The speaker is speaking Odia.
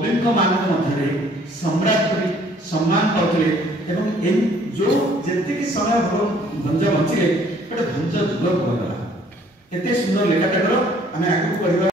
कविଙ୍କ ମାନଙ୍କ ମଧ୍ୟରେ ସମ୍ରାଟ କରି ସମ୍ମାନ ପାଉଥିଲେ ଏବଂ ଏ जो ଯେତିକି ସମୟ ଭଞ୍ଜ ବଞ୍ଚିଲେ ଗୋଟେ ଭଞ୍ଜ ଯୁଗ ଗଲା। କେତେ ସୁନ୍ଦର ଲେଖାଟା ଆମେ ଆଗକୁ ପଢିବା।